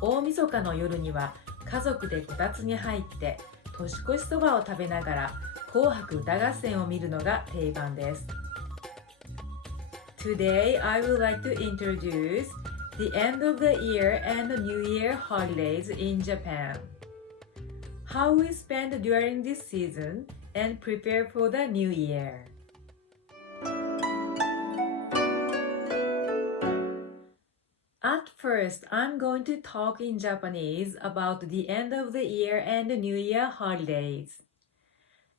大晦日の夜には家族でこたつに入って年越しそばを食べながら紅白歌合戦を見るのが定番です。Today I would like to introduce the end of the year and the New Year holidays in Japan. How we spend during this season and prepare for the new year. At first, I'm going to talk in Japanese about the end of the year and the New Year holidays.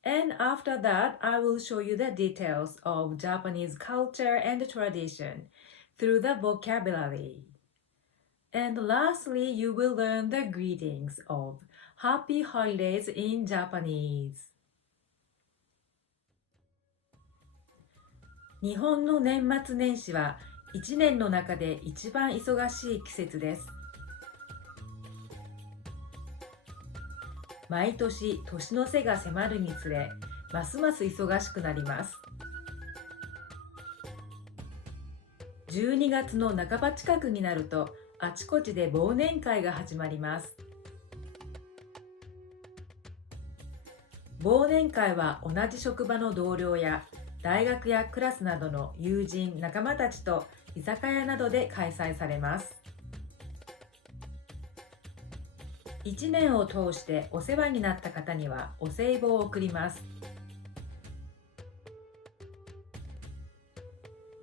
And after that, I will show you the details of Japanese culture and tradition through the vocabulary. And lastly, you will learn the greetings of Happy Holidays in Japanese. 日本の年末年始は1年の中で一番忙しい季節です。毎年年の瀬が迫るにつれ、ますます忙しくなります。12月の半ば近くになると、あちこちで忘年会が始まります。忘年会は同じ職場の同僚や大学やクラスなどの友人、仲間たちと居酒屋などで開催されます。1年を通してお世話になった方にはお歳暮を贈ります。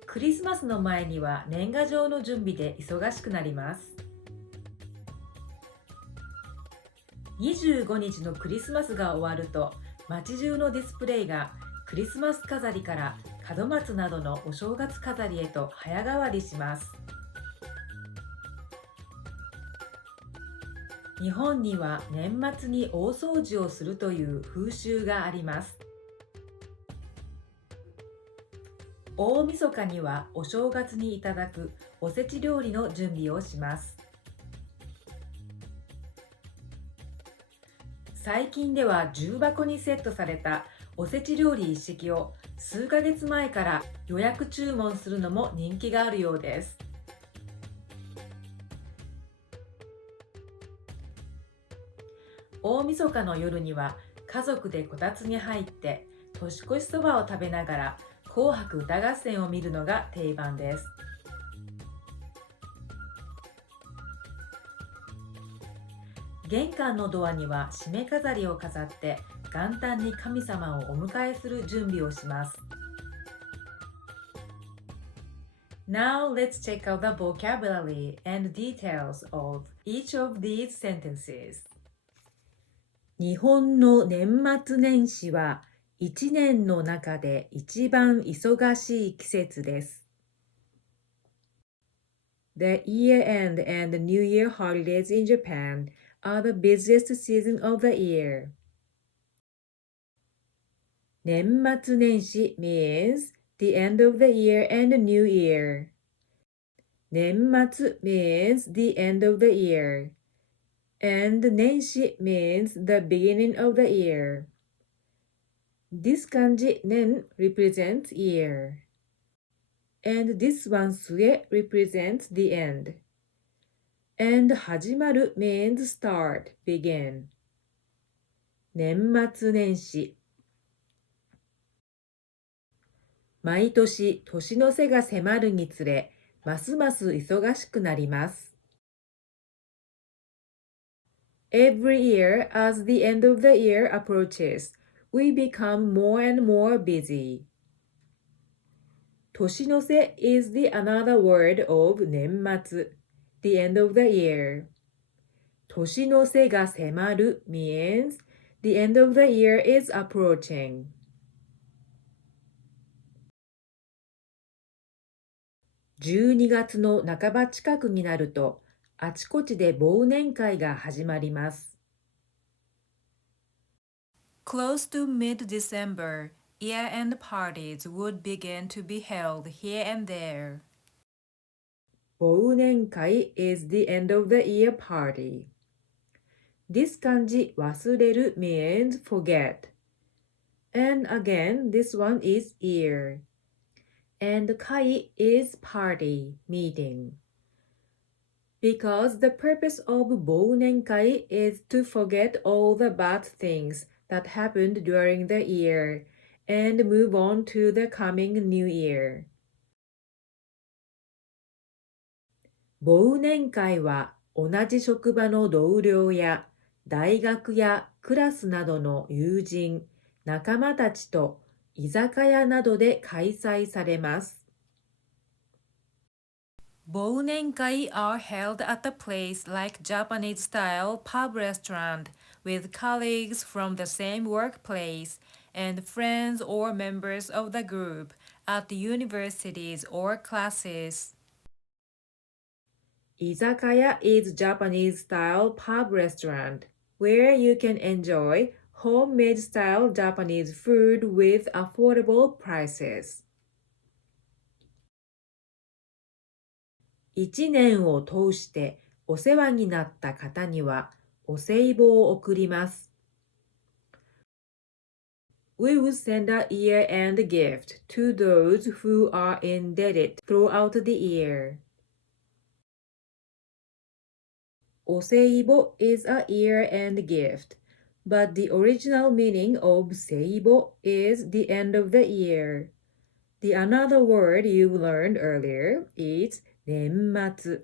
クリスマスの前には年賀状の準備で忙しくなります。25日のクリスマスが終わると、街中のディスプレイがクリスマス飾りから門松などのお正月飾りへと早変わりします。日本には年末に大掃除をするという風習があります。大晦日にはお正月にいただくおせち料理の準備をします。最近では重箱にセットされたおせち料理一式を数ヶ月前から予約注文するのも人気があるようです。大晦日の夜には家族でこたつに入って年越しそばを食べながら紅白歌合戦を見るのが定番です。玄関のドアには締め飾りを飾って元旦に神様をお迎えする準備をします。Now let's check out the vocabulary and details of each of these sentences. 日本の年末年始は1年の中で一番忙しい季節です。The year-end and New Year holidays in Japan are the busiest season of the year. 年末年始 means the end of the year and New Year. 年末 means the end of the year. And 年始 means the beginning of the year. This kanji 年 represents year. And this one 末 represents the end. And 始まる means start, begin. 年末年始。毎年年の瀬が迫るにつれ、ますます忙しくなります。Every year as the end of the year approaches, we become more and more busy. 年の瀬 is the another word of 年末, the end of the year. 年の瀬が迫る means the end of the year is approaching. 12月の半ば近くになると、あちこちで忘年会が始まります。Close to mid-December, year-end parties would begin to be held here and there. 忘年会 is the end of the year party. This 漢字忘れる means forget. And again, this one is year. And 会 is party, meeting. Because the purpose of 忘年会 is to forget all the bad things that happened during the year and move on to the coming new year. 忘年会は同じ職場の同僚や大学やクラスなどの友人、仲間たちと居酒屋などで開催されます。忘年会 are held at a place like Japanese-style pub restaurant with colleagues from the same workplace and friends or members of the group at the universities or classes. 居酒屋 is Japanese-style pub restaurant where you can enjoy homemade-style Japanese food with affordable prices. 1年を通してお世話になった方にはお歳暮を贈ります。We would send a year-end gift to those who are indebted throughout the year. お歳暮 is a year-end gift, but the original meaning of 歳暮 is the end of the year. The another word you learned earlier is 年末.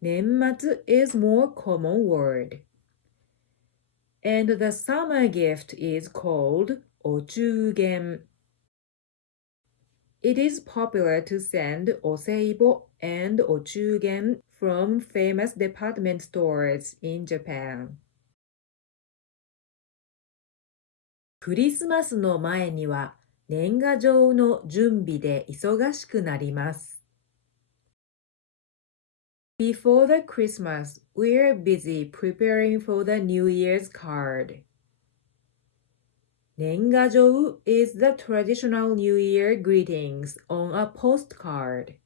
年末 is more common word. And the summer gift is called お中元. It is popular to send お歳暮 and お中元 from famous department stores in Japan. クリスマスの前には年賀状の準備で忙しくなります。Before the Christmas, we're busy preparing for the New Year's card. 年賀状 is the traditional New Year greetings on a postcard.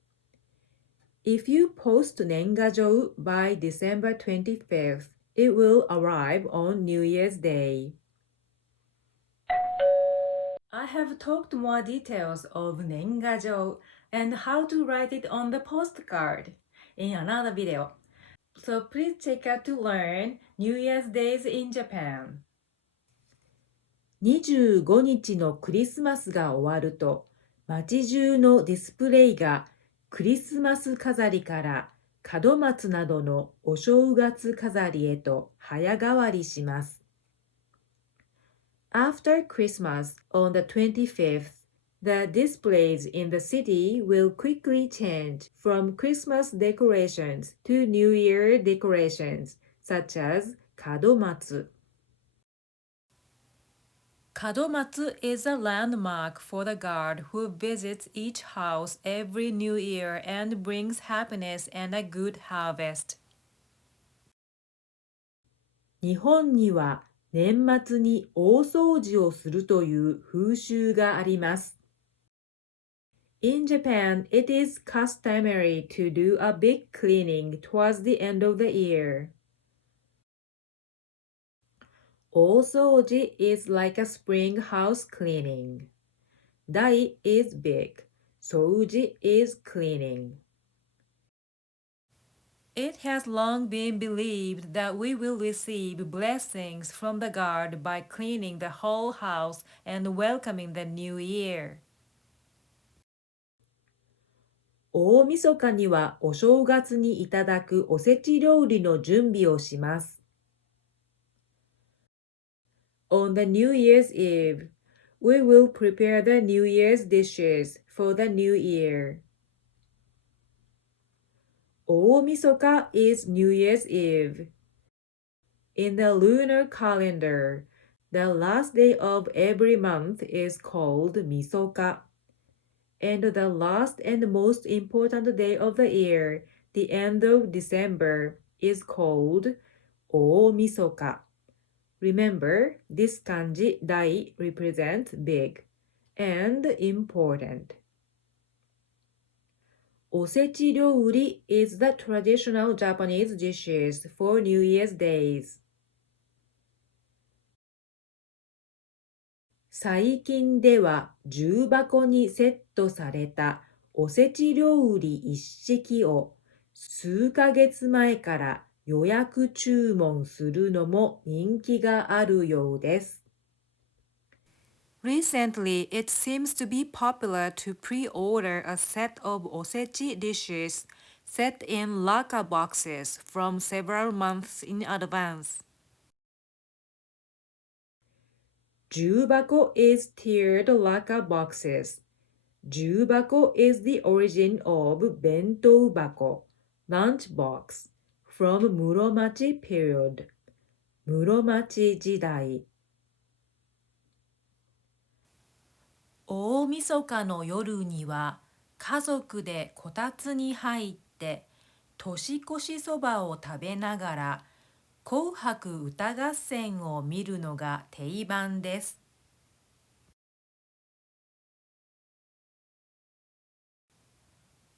If you post 年賀状 by December 25th, it will arrive on New Year's Day. I have talked more details of 年賀状 and how to write it on the postcard in another video. So please check out to learn New Year's days in Japan. 25日のクリスマスが終わると、街中のディスプレイがクリスマス飾りから門松などのお正月飾りへと早変わりします。After Christmas on the 25th, the displays in the city will quickly change from Christmas decorations to New Year decorations, such as 門松. 門松 is a landmark for the guard who visits each house every New Year and brings happiness and a good harvest. 日本には年末に大掃除をするという風習があります。In Japan, it is customary to do a big cleaning towards the end of the year. 大掃除 is like a spring house cleaning. 大 is big. 掃除 is cleaning. It has long been believed that we will receive blessings from the guard by cleaning the whole house and welcoming the new year. 大晦日にはお正月にいただくおせち料理の準備をします。On the New Year's Eve, we will prepare the New Year's dishes for the new year. 大晦日 is New Year's Eve. In the lunar calendar, the last day of every month is called 晦日. And the last and most important day of the year, the end of December, is called 大晦日. Remember, this kanji 大 represents big and important. おせち料理 is the traditional Japanese dishes for New Year's days. 最近では重箱にセットされたおせち料理一式を数ヶ月前から予約注文するのも人気があるようです。Recently, it seems to be popular to pre-order a set of osechi dishes set in laka boxes from several months in advance. 重箱 is tiered laka boxes. 重箱 is the origin of 弁当箱 lunchbox from 室町 period 室町時代。大晦日の夜には家族でこたつに入って年越しそばを食べながら紅白歌合戦を見るのが定番です。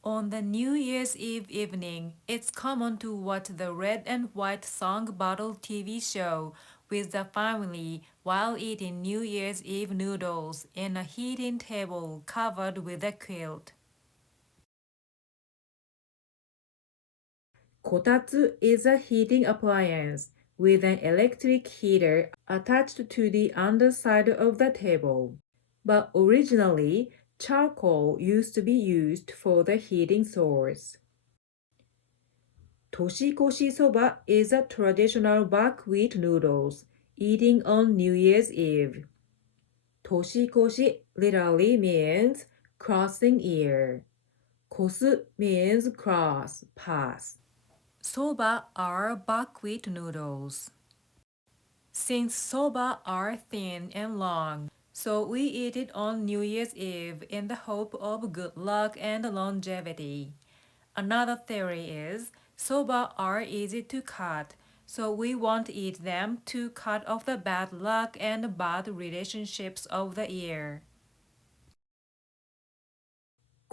On the New Year's Eve evening, it's common to watch the red and white song battle TV show with the family while eating New Year's Eve noodles in a heating table covered with a quilt. こたつ is a heating appliance with an electric heater attached to the underside of the table. But originally, charcoal used to be used for the heating source. 年越しそば is a traditional buckwheat noodles eating on New Year's Eve. 年越し literally means crossing year. 越す means cross, pass. Soba are buckwheat noodles. Since soba are thin and long, so we eat it on New Year's Eve in the hope of good luck and longevity. Another theory is soba are easy to cut, so we won't eat them to cut off the bad luck and bad relationships of the year.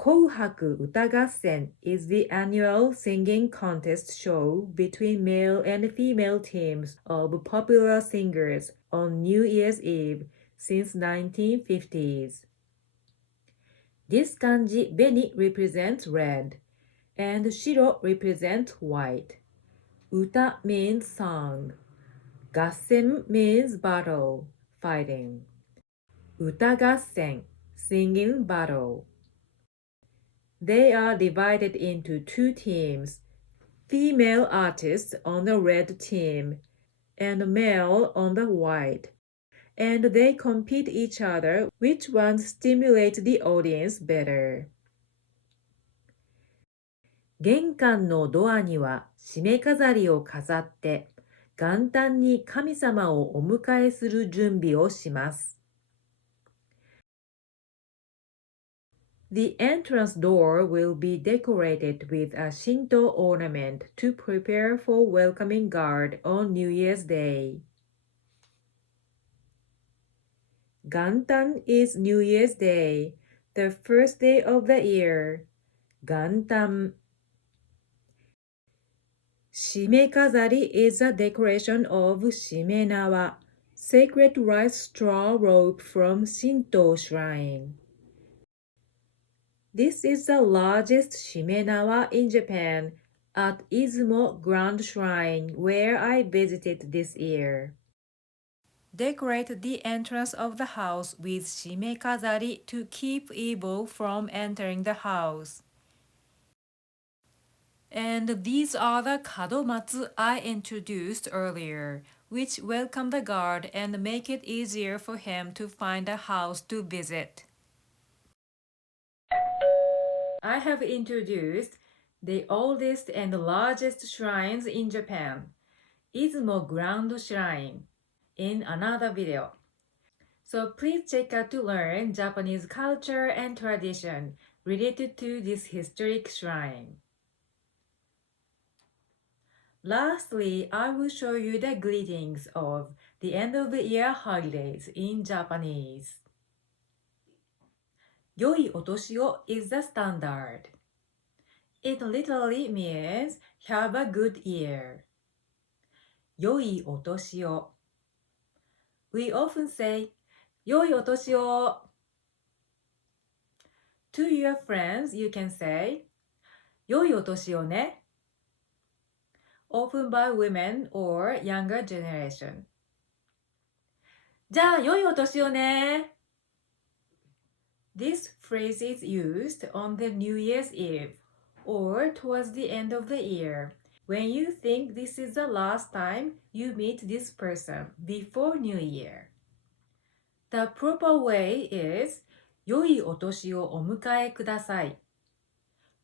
紅白歌合戦 is the annual singing contest show between male and female teams of popular singers on New Year's Eve since 1950s. This kanji beni represents red and shiro represents white. Uta means song. Gassen means battle, fighting. Utagassen, singing battle. They are divided into two teams, female artists on the red team and male on the white. And they compete each other which ones stimulate the audience better. 玄関のドアには締め飾りを飾って元旦に神様をお迎えする準備をします。The entrance door will be decorated with a Shinto ornament to prepare for welcoming God on New Year's Day. Gantan is New Year's Day, the first day of the year. Gantan. 締め飾り is a decoration of しめ縄, sacred rice straw rope from Shinto shrine. This is the largest しめ縄 in Japan at Izumo Grand Shrine where I visited this year. Decorate the entrance of the house with しめ飾り to keep evil from entering the house. And these are the kadomatsu I introduced earlier, which welcome the guard and make it easier for him to find a house to visit. I have introduced the oldest and largest shrines in Japan, Izumo Grand Shrine, in another video. So please check out to learn Japanese culture and tradition related to this historic shrine. Lastly, I will show you the greetings of the end of the year holidays in Japanese. 良いお年を is the standard. It literally means have a good year. 良いお年を We often say 良いお年を To your friends, you can say 良いお年をね often by women or younger generation. じゃあ、良いお年をね。This phrase is used on the New Year's Eve or towards the end of the year when you think this is the last time you meet this person before New Year. The proper way is 良いお年をお迎えください。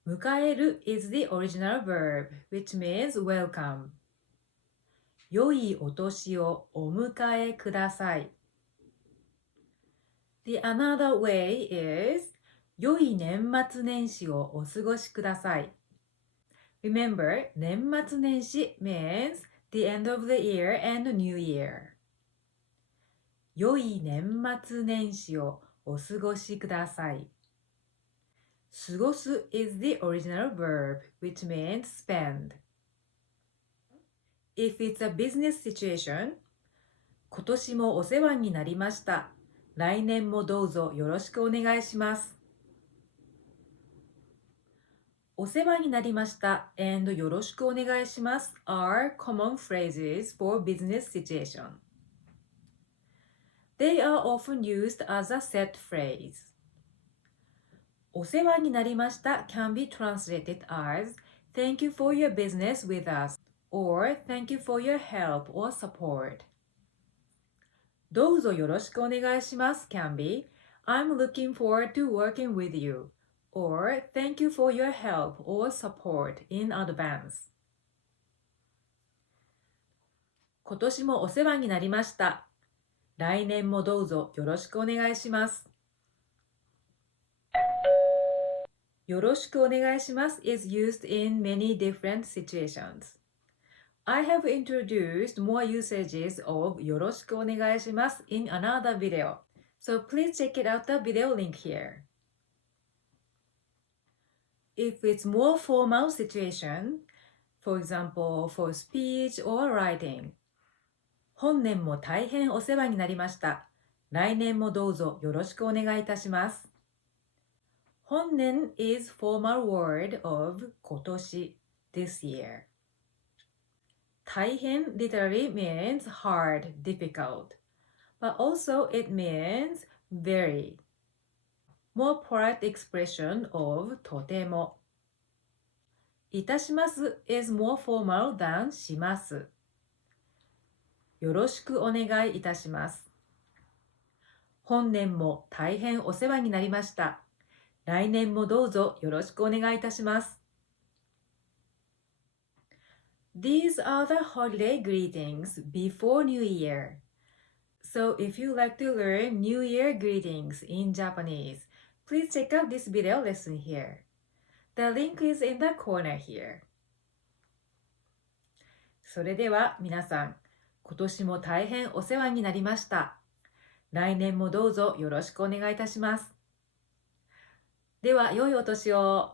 迎える is the original verb, which means welcome. 良いお年をお迎えください。The another way is 良い年末年始をお過ごしください。Remember, 年末年始 means the end of the year and New Year. 良い年末年始をお過ごしください。過ごす is the original verb, which means spend. If it's a business situation, 今年もお世話になりました。来年もどうぞよろしくお願いします。お世話になりました and よろしくお願いします are common phrases for business situation. They are often used as a set phrase. お世話になりました can be translated as Thank you for your business with us or Thank you for your help or support. どうぞよろしくお願いします can be I'm looking forward to working with you or Thank you for your help or support in advance. 今年もお世話になりました。来年もどうぞよろしくお願いします。よろしくお願いします is used in many different situations. I have introduced more usages of よろしくお願いします in another video, so please check it out the video link here. If it's more formal situation, for example, for speech or writing, 本年も大変お世話になりました。来年もどうぞよろしくお願いいたします。本年 is formal word of 今年 this year. 大変 literally means hard, difficult, but also it means very. More polite expression of とても。いたします is more formal than します。よろしくお願いいたします。本年も大変お世話になりました。来年もどうぞよろしくお願いいたします。These are the holiday greetings before New Year. So if you like to learn New Year greetings in Japanese, please check out this video lesson here. The link is in the corner here. それでは皆さん、今年も大変お世話になりました。来年もどうぞよろしくお願いいたします。では、良いお年を。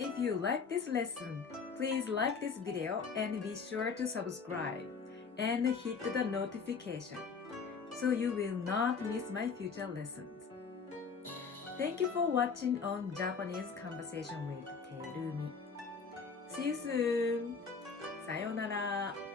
If you like this lesson, please like this video and be sure to subscribe and hit the notification so you will not miss my future lessons. Thank you for watching on Japanese Conversation with Terumi. See you soon! さようなら。